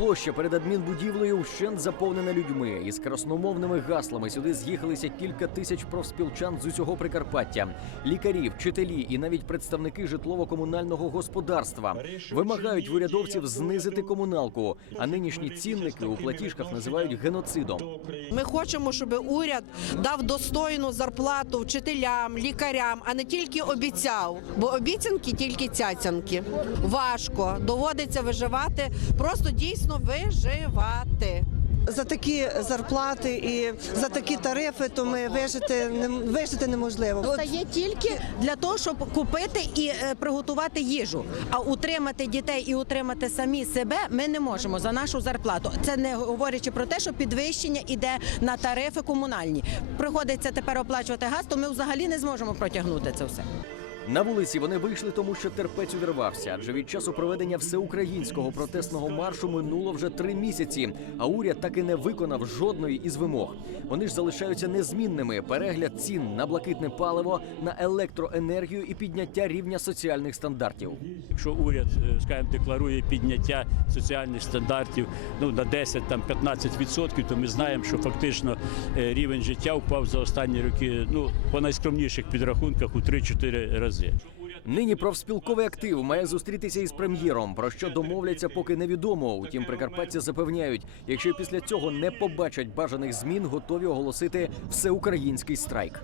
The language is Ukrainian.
Площа перед адмінбудівлею вщент заповнена людьми. Із красномовними гаслами сюди з'їхалися кілька тисяч профспілчан з усього Прикарпаття, лікарі, вчителі і навіть представники житлово-комунального господарства вимагають в урядовців знизити комуналку. А нинішні цінники у платіжках називають геноцидом. Ми хочемо, щоб уряд дав достойну зарплату вчителям, лікарям, а не тільки обіцяв. Бо обіцянки тільки цяцянки. Важко доводиться виживати, просто дійсно виживати. За такі зарплати і за такі тарифи, то ми вижити не вижити неможливо. От Стає тільки для того, щоб купити і е, приготувати їжу. А утримати дітей і утримати самі себе ми не можемо за нашу зарплату. Це не говорячи про те, що підвищення іде на тарифи комунальні. Приходиться тепер оплачувати газ, то ми взагалі не зможемо протягнути це все. На вулиці вони вийшли, тому що терпець увірвався. Адже від часу проведення всеукраїнського протестного маршу минуло вже три місяці, а уряд так і не виконав жодної із вимог. Вони ж залишаються незмінними: перегляд цін на блакитне паливо, на електроенергію і підняття рівня соціальних стандартів. Якщо уряд, е, скажімо, декларує підняття соціальних стандартів ну на 10 там 15%, то ми знаємо, що фактично е, рівень життя впав за останні роки. Ну по найскромніших підрахунках у 3-4 рази. Нині профспілковий актив має зустрітися із прем'єром. Про що домовляться, поки невідомо. Утім, прикарпатці запевняють, якщо після цього не побачать бажаних змін, готові оголосити всеукраїнський страйк.